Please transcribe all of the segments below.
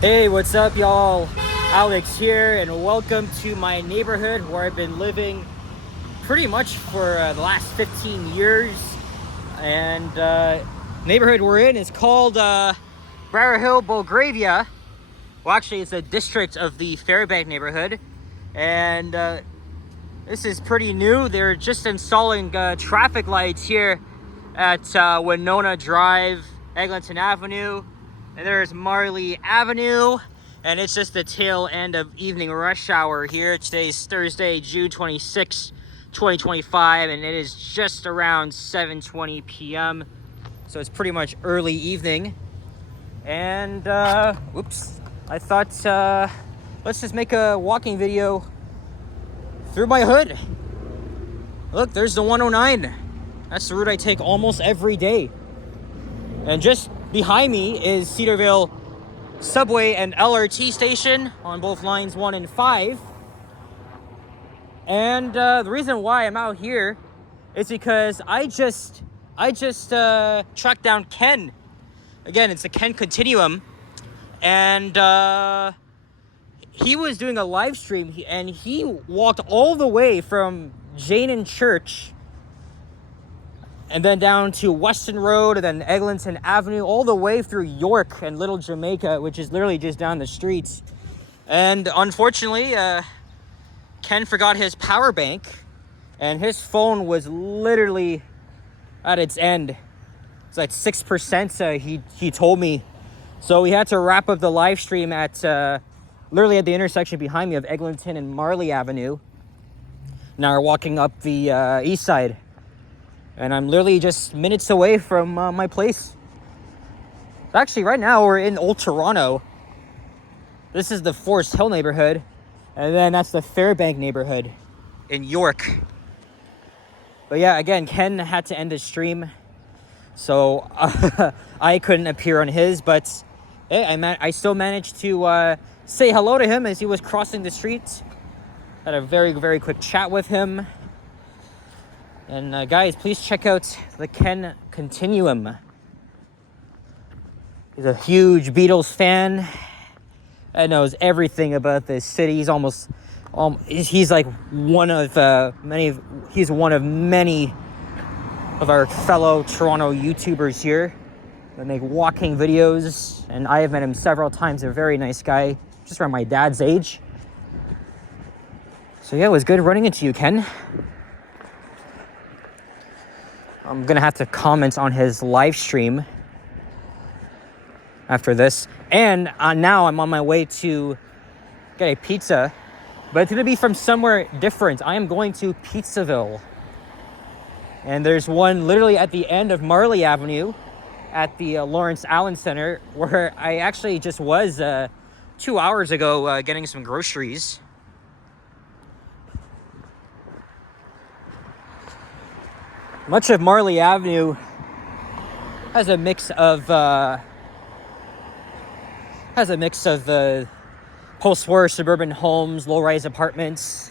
Hey, what's up, y'all? Alex here, and welcome to my neighborhood where I've been living pretty much for the last 15 years. And neighborhood we're in is called Briar Hill, Belgravia. Well, actually, it's a district of the Fairbank neighborhood, and this is pretty new. They're just installing traffic lights here at Winona Drive, Eglinton Avenue. And there's Marlee Avenue, and it's just the tail end of evening rush hour here. Today's Thursday, June 26, 2025, and it is just around 7:20 p.m. So it's pretty much early evening. And, I thought, let's just make a walking video through my hood. Look, there's the 109. That's the route I take almost every day. And just behind me is Cedarville Subway and LRT station on both lines 1 and 5. And the reason why I'm out here is because I just tracked down Ken. Again, it's the Ken Continuum. And he was doing a live stream, and he walked all the way from Jane and Church and then down to Weston Road, and then Eglinton Avenue, all the way through York and Little Jamaica, which is literally just down the streets. And unfortunately, Ken forgot his power bank, and his phone was literally at its end. It's like 6%, he told me. So we had to wrap up the live stream at literally at the intersection behind me of Eglinton and Marlee Avenue. Now we're walking up the east side. And I'm literally just minutes away from my place. Actually, right now we're in Old Toronto. This is the Forest Hill neighborhood. And then that's the Fairbank neighborhood in York. But yeah, again, Ken had to end the stream. So I couldn't appear on his. But hey, I still managed to say hello to him as he was crossing the street. Had a very, very quick chat with him. And guys, please check out the Ken Continuum. He's a huge Beatles fan and knows everything about this city. He's he's like one of he's one of many of our fellow Toronto YouTubers here that make walking videos. And I have met him several times. A very nice guy, just around my dad's age. So yeah, it was good running into you, Ken. I'm gonna have to comment on his live stream after this. And now I'm on my way to get a pizza, but it's gonna be from somewhere different. I am going to Pizzaville. And there's one literally at the end of Marlee Avenue at the Lawrence Allen Center, where I actually just was 2 hours ago getting some groceries. Much of Marlee Avenue has a mix of post-war suburban homes, low-rise apartments,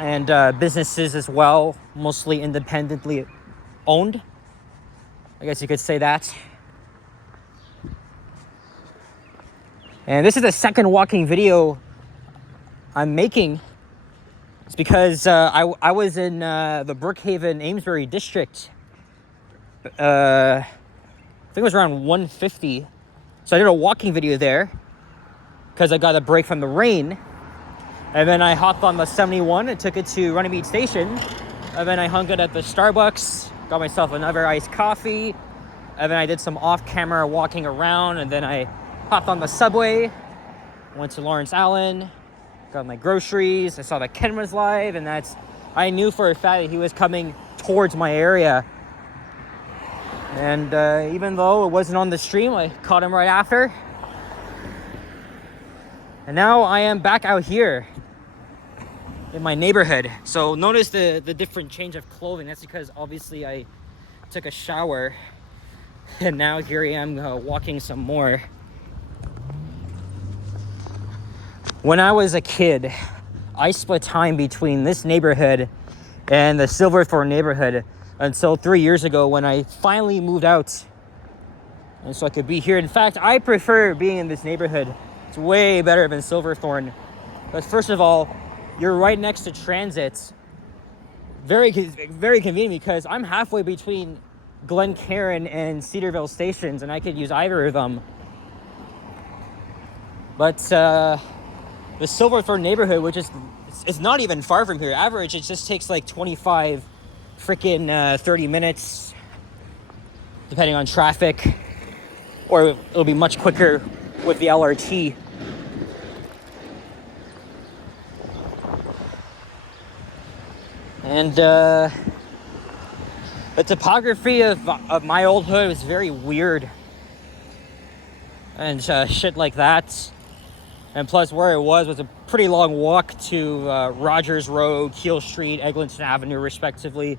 and businesses as well, mostly independently owned. I guess you could say that. And this is the second walking video I'm making. It's because I was in the Brookhaven Amesbury district. I think it was around 1:50. So I did a walking video there because I got a break from the rain. And then I hopped on the 71 and took it to Runnymede Station. And then I hung it at the Starbucks, got myself another iced coffee. And then I did some off-camera walking around. And then I hopped on the subway, went to Lawrence Allen, got my groceries. I saw that Ken was live, and I knew for a fact that he was coming towards my area. And even though it wasn't on the stream, I caught him right after. And now I am back out here in my neighborhood. So notice the different change of clothing. That's because obviously I took a shower, and now here I am walking some more. When I was a kid, I split time between this neighborhood and the Silverthorne neighborhood until 3 years ago when I finally moved out And so I could be here. In fact, I prefer being in this neighborhood. It's way better than Silverthorne. But first of all, you're right next to transit. Very convenient because I'm halfway between Glencairn and Cedarville stations, and I could use either of them. But the Silverthorne neighborhood, which is it's not even far from here. Average, it just takes like 25 freaking 30 minutes, depending on traffic, or it'll be much quicker with the LRT. And the topography of my old hood was very weird, and shit like that. And plus, where it was a pretty long walk to Rogers Road, Keele Street, Eglinton Avenue, respectively.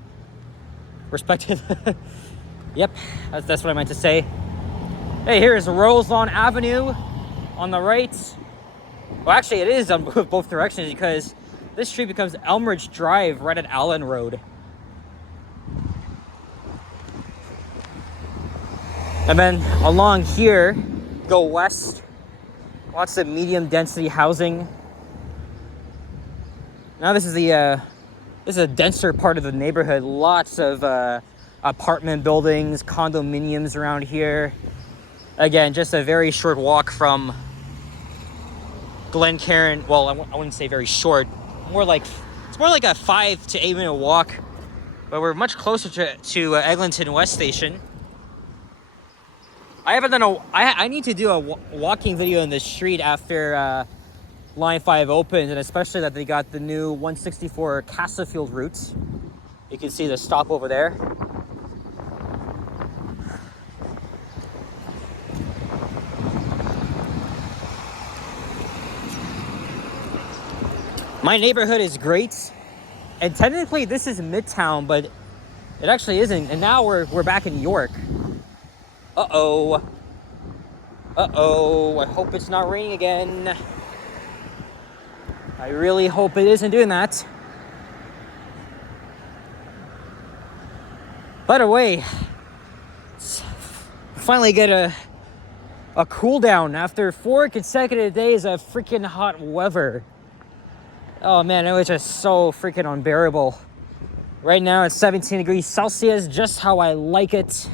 Yep, that's what I meant to say. Hey, here's Roselawn Avenue on the right. Well, actually, it is on both directions because this street becomes Elmridge Drive right at Allen Road. And then along here, go west. Lots of medium density housing. Now this is a denser part of the neighborhood. Lots of apartment buildings, condominiums around here. Again, just a very short walk from Glencairn. Well, I wouldn't say very short. It's more like a 5 to 8 minute walk. But we're much closer to Eglinton West Station. I haven't done I need to do a walking video in the street after Line 5 opens, and especially that they got the new 164 Castlefield route. You can see the stop over there. My neighborhood is great, and technically this is Midtown, but it actually isn't. And now we're back in York. Uh-oh. I hope it's not raining again. I really hope it isn't doing that. By the way, finally get a cool down after 4 consecutive days of freaking hot weather. Oh man, it was just so freaking unbearable. Right now it's 17 degrees Celsius, just how I like it.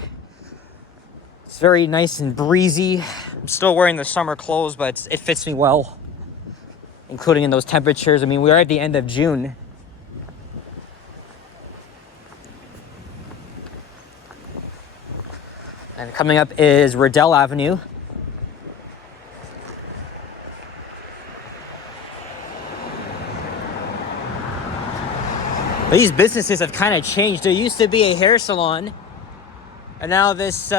It's very nice and breezy. I'm still wearing the summer clothes, but it fits me well, including in those temperatures. I mean, we are at the end of June. And coming up is Riddell Avenue. These businesses have kind of changed. There used to be a hair salon, and now this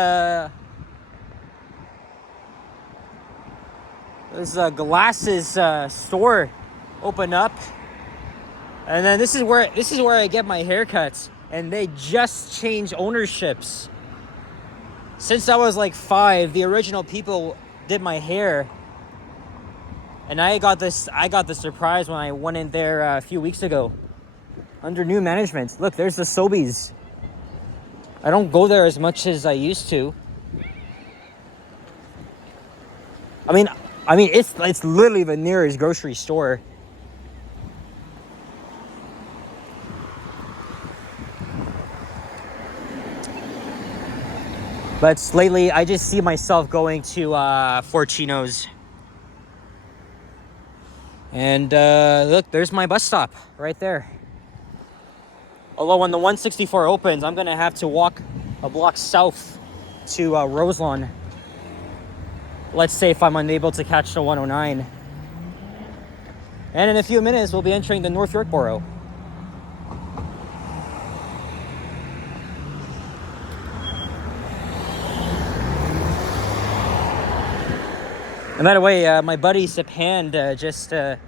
glasses store opened up, and then this is where I get my haircuts, and they just changed ownerships. Since I was like 5, the original people did my hair, and I got the surprise when I went in there a few weeks ago. Under new management. Look, there's the Sobeys. I don't go there as much as I used to. I mean, it's literally the nearest grocery store. But lately, I just see myself going to Fortino's. And look, there's my bus stop right there. Although when the 164 opens, I'm going to have to walk a block south to Roselawn. Let's say if I'm unable to catch the 109. And in a few minutes, we'll be entering the North York Borough. And by the way, my buddy Siphand just did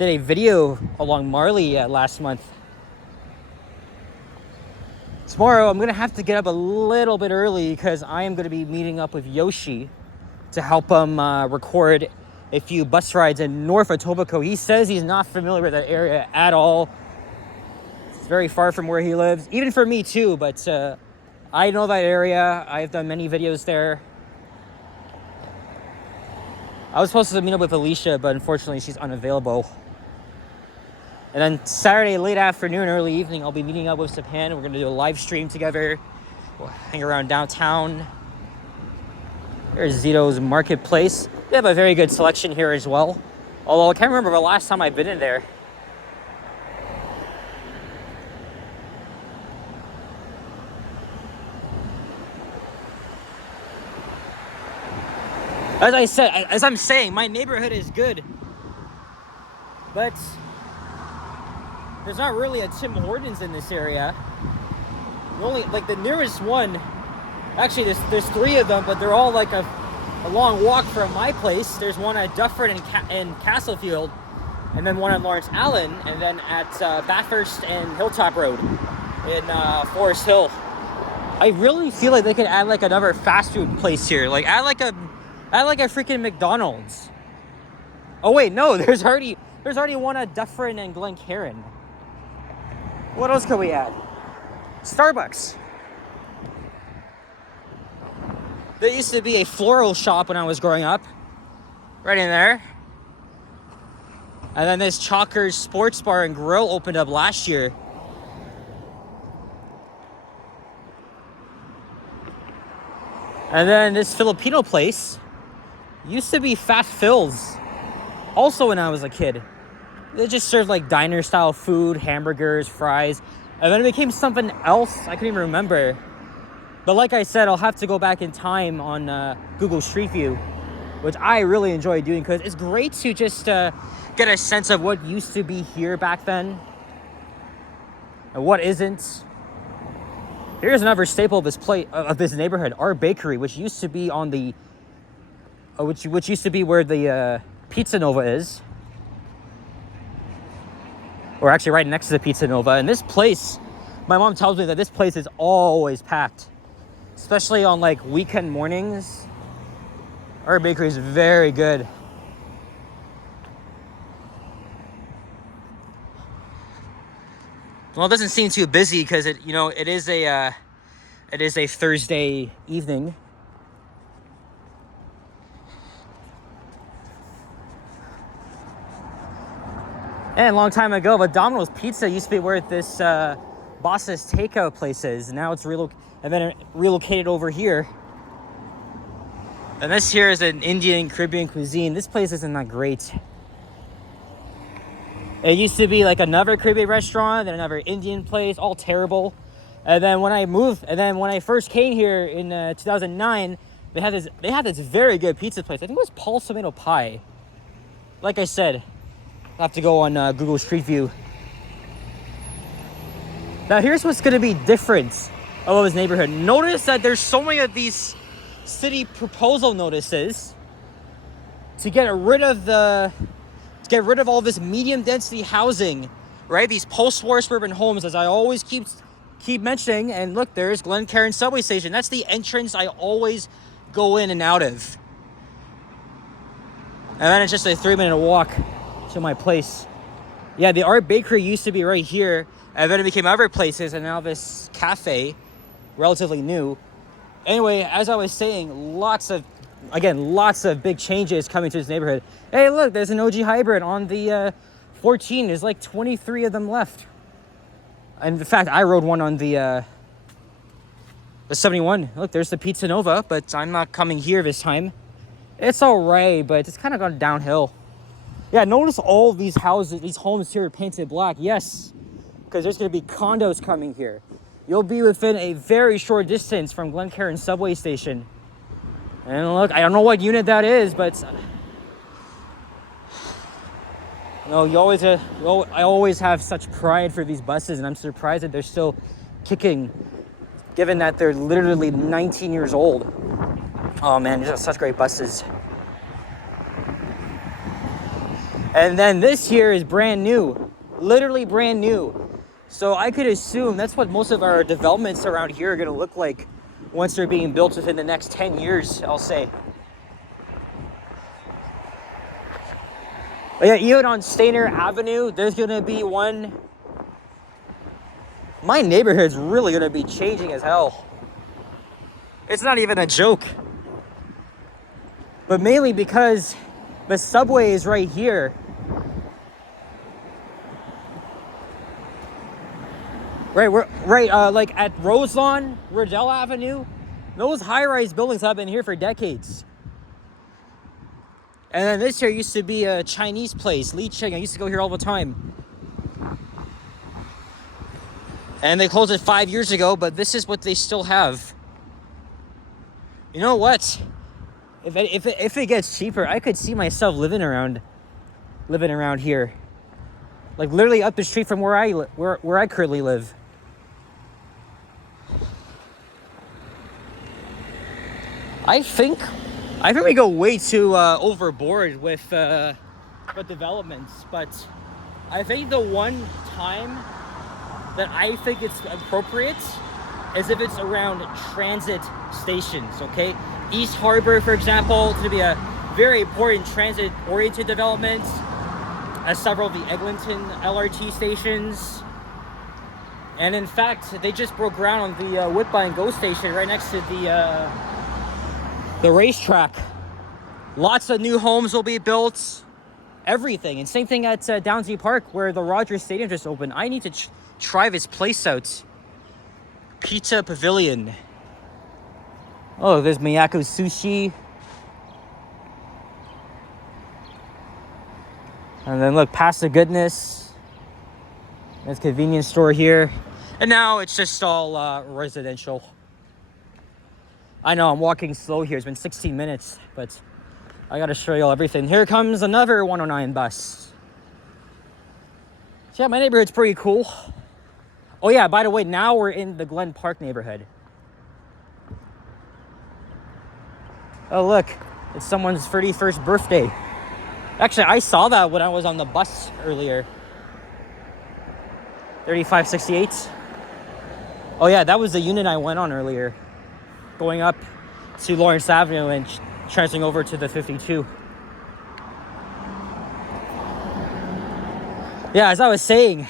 a video along Marlee last month. Tomorrow, I'm going to have to get up a little bit early because I am going to be meeting up with Yoshi to help him record a few bus rides in North Etobicoke. He says he's not familiar with that area at all. It's very far from where he lives, even for me too, but I know that area. I've done many videos there. I was supposed to meet up with Alicia, but unfortunately she's unavailable. And then Saturday, late afternoon, early evening, I'll be meeting up with Sapan. We're going to do a live stream together. We'll hang around downtown. There's Zito's Marketplace. They have a very good selection here as well. Although I can't remember the last time I've been in there. As I'm saying, my neighborhood is good. But there's not really a Tim Hortons in this area. Only like the nearest one, actually there's 3 of them, but they're all like a long walk from my place. There's one at Dufferin and Castlefield, and then one at Lawrence Allen, and then at Bathurst and Hilltop Road in Forest Hill. I really feel like they could add like another fast food place here. Like add like a freaking McDonald's. Oh wait, no, there's already one at Dufferin and Glencairn. What else can we add? Starbucks. There used to be a floral shop when I was growing up. Right in there. And then this Chalker's Sports Bar and Grill opened up last year. And then this Filipino place used to be Fat Phil's. Also when I was a kid. They just served like diner style food, hamburgers, fries. And then it became something else. I couldn't even remember. But like I said, I'll have to go back in time on Google Street View, which I really enjoy doing because it's great to just get a sense of what used to be here back then and what isn't. Here's another staple of this neighborhood, our bakery, which used to be on the, which used to be where the Pizza Nova is. Or actually right next to the Pizza Nova. And this place, my mom tells me that this place is always packed. Especially on like weekend mornings. Our bakery is very good. Well, it doesn't seem too busy because it is a Thursday evening. And a long time ago, but Domino's Pizza used to be where this Boss's Takeout place is. Now it's relocated over here. And this here is an Indian Caribbean cuisine. This place isn't that great. It used to be like another Caribbean restaurant, then another Indian place, all terrible. And then when I first came here in 2009, they had this very good pizza place. I think it was Paul's Tomato Pie. Like I said, I'll have to go on Google Street View. Now here's what's going to be different about this neighborhood. Notice that there's so many of these city proposal notices to get rid of all this medium density housing, right? These post-war suburban homes, as I always keep mentioning. And look, there's Glencairn subway station. That's the entrance I always go in and out of. And then it's just a 3-minute walk to my place. Yeah, the Art Bakery used to be right here, and then it became other places, and now this cafe, relatively new. Anyway, as I was saying, lots of big changes coming to this neighborhood. Hey, look, there's an OG hybrid on the 14. There's like 23 of them left. And in fact, I rode one on the 71. Look, there's the Pizza Nova, but I'm not coming here this time. It's all right, but it's kind of gone downhill. Yeah, notice all these houses, these homes here are painted black. Yes, because there's going to be condos coming here. You'll be within a very short distance from Glencairn subway station. And look, I don't know what unit that is, but I always have such pride for these buses, and I'm surprised that they're still kicking, given that they're literally 19 years old. Oh man, these are such great buses. And then this here is brand new, literally brand new. So I could assume that's what most of our developments around here are going to look like once they're being built within the next 10 years, I'll say. But yeah, even on Stainer Avenue, there's going to be one. My neighborhood's really going to be changing as hell. It's not even a joke. But mainly because The subway is right here. Like at Roselawn, Riddell Avenue, those high-rise buildings have been here for decades. And then this here used to be a Chinese place, Li Ching. I used to go here all the time. And they closed it 5 years ago, but this is what they still have. You know what? If it gets cheaper, I could see myself living around here, like literally up the street from where I currently live. I think we go way too overboard with developments, but I think the one time that I think it's appropriate is if it's around transit stations, okay? East Harbor, for example, to be a very important transit-oriented development, as several of the Eglinton LRT stations. And in fact, they just broke ground on the Woodbine GO station right next to the racetrack. Lots of new homes will be built, everything. And same thing at Downsview Park, where the Rogers Stadium just opened. I need to try this place out. Pizza Pavilion. Oh, there's Miyako Sushi. And then look, past the goodness. There's a convenience store here. And now it's just all residential. I know I'm walking slow here. It's been 16 minutes, but I gotta show you all everything. Here comes another 109 bus. So yeah, my neighborhood's pretty cool. Oh yeah, by the way, now we're in the Glen Park neighborhood. Oh look, it's someone's 31st birthday. Actually, I saw that when I was on the bus earlier. 3568. Oh yeah, that was the unit I went on earlier. Going up to Lawrence Avenue and transferring over to the 52. Yeah, as I was saying,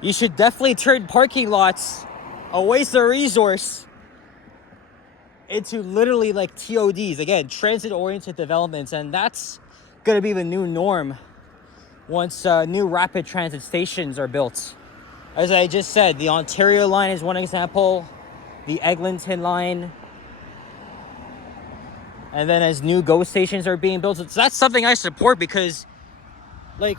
you should definitely turn parking lots, a waste of resource, into literally like TODs. Again, transit-oriented developments, and that's gonna be the new norm once new rapid transit stations are built. As I just said, the Ontario line is one example, the Eglinton line, and then as new GO stations are being built. So that's something I support, because like,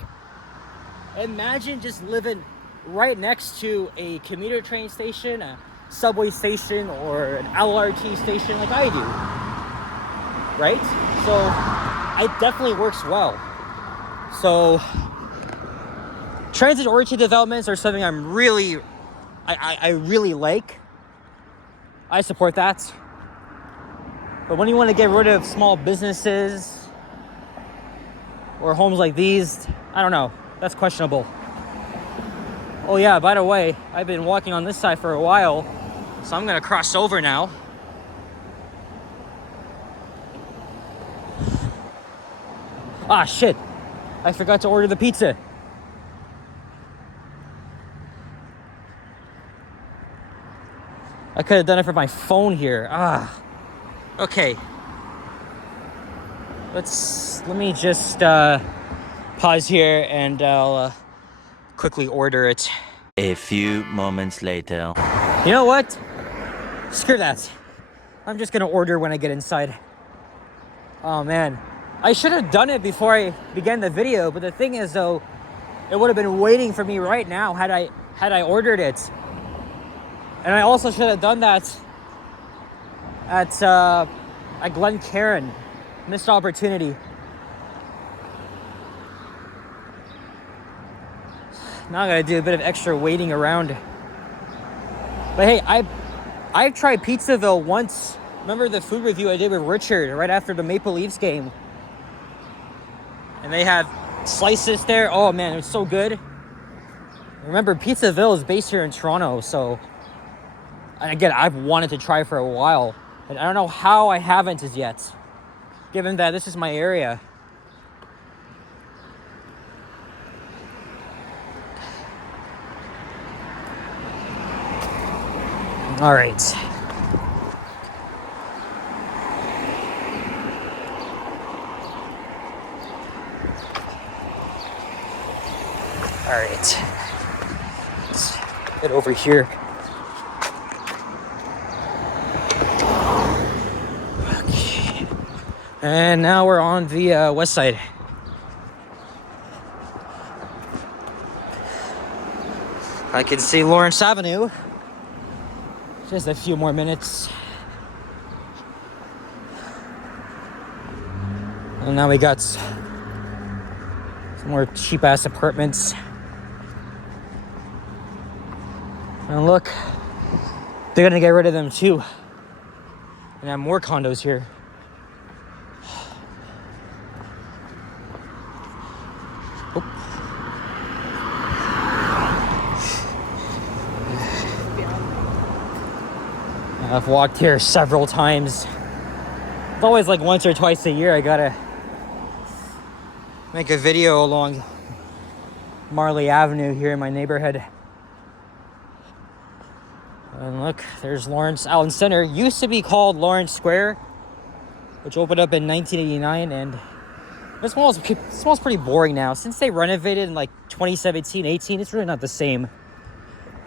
imagine just living right next to a commuter train station, a subway station, or an LRT station like I do, right? So it definitely works well. So transit-oriented developments are something I really like. I support that. But when you want to get rid of small businesses or homes like these, I don't know. That's questionable. Oh yeah, by the way, I've been walking on this side for a while, so I'm gonna cross over now. Ah, shit. I forgot to order the pizza. I could have done it from my phone here. Okay. Let me just pause here and I'll quickly order it. A few moments later. You know what? Screw that. I'm just gonna order when I get inside. Oh man. I should have done it before I began the video, but the thing is though, it would have been waiting for me right now had I ordered it. And I also should have done that at Glen Cairn. Missed opportunity. Now I gotta do a bit of extra waiting around. But hey, I've tried Pizzaville once. Remember the food review I did with Richard right after the Maple Leafs game? And they have slices there. Oh man, it was so good. Remember, Pizzaville is based here in Toronto, so again, I've wanted to try for a while. And I don't know how I haven't as yet, given that this is my area. All right. right. Let's get over here. Okay. And now we're on the west side. I can see Lawrence Avenue. Just a few more minutes. And now we got some more cheap-ass apartments. And look, they're gonna get rid of them too. And have more condos here. Oh. I've walked here several times. It's always like once or twice a year I gotta make a video along Marlee Avenue here in my neighborhood. And look, there's Lawrence Allen Center. It used to be called Lawrence Square, which opened up in 1989, and this mall's pretty boring now. Since they renovated in like 2017, 18, it's really not the same.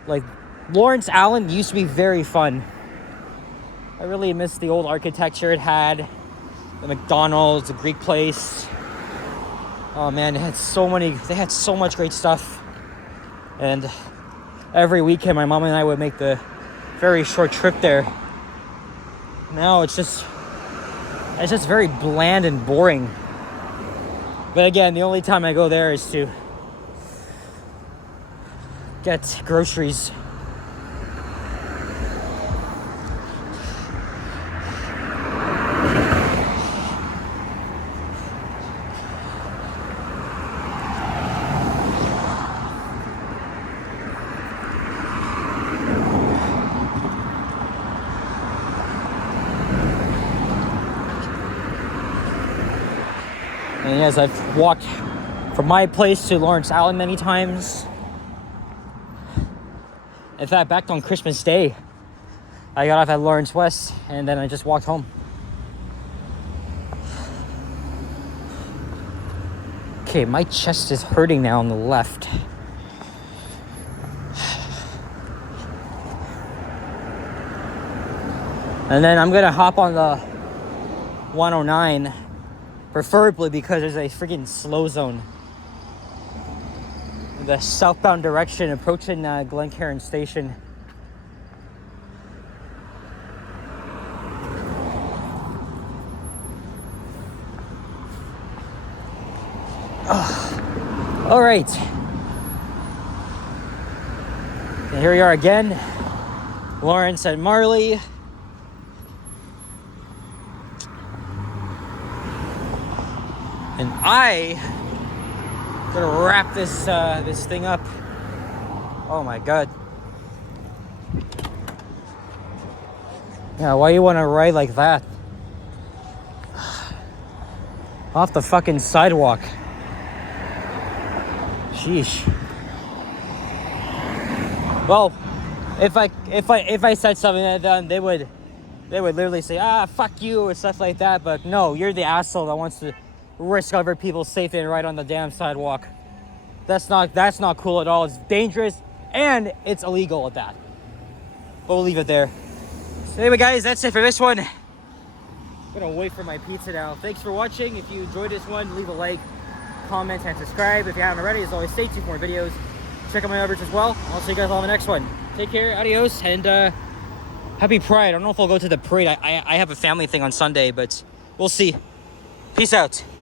Like, Lawrence Allen used to be very fun. I really miss the old architecture it had. The McDonald's, the Greek place. Oh man, they had so much great stuff. And every weekend my mom and I would make the very short trip there. Now it's just very bland and boring. But again, the only time I go there is to get groceries. And yes, I've walked from my place to Lawrence Allen many times. In fact, back on Christmas Day, I got off at Lawrence West and then I just walked home. Okay, my chest is hurting now on the left. And then I'm gonna hop on the 109. Preferably because there's a freaking slow zone in the southbound direction approaching Glencairn Station. All right. And here we are again, Lawrence and Marlee. And I gonna wrap this this thing up. Oh my god. Yeah, why you wanna ride like that? Off the fucking sidewalk. Sheesh. Well, if I said something like that, they would literally say, fuck you or stuff like that, but no, you're the asshole that wants to risk other people's safety and ride on the damn sidewalk. That's not cool at all. It's dangerous and it's illegal at that. But we'll leave it there. So anyway guys, that's it for this one. I'm gonna wait for my pizza now. Thanks for watching. If you enjoyed this one, leave a like, comment, and subscribe. If you haven't already, as always, stay tuned for more videos. Check out my others as well. I'll see you guys all in the next one. Take care, adios, and happy Pride. I don't know if I'll go to the parade. I have a family thing on Sunday, but we'll see. Peace out.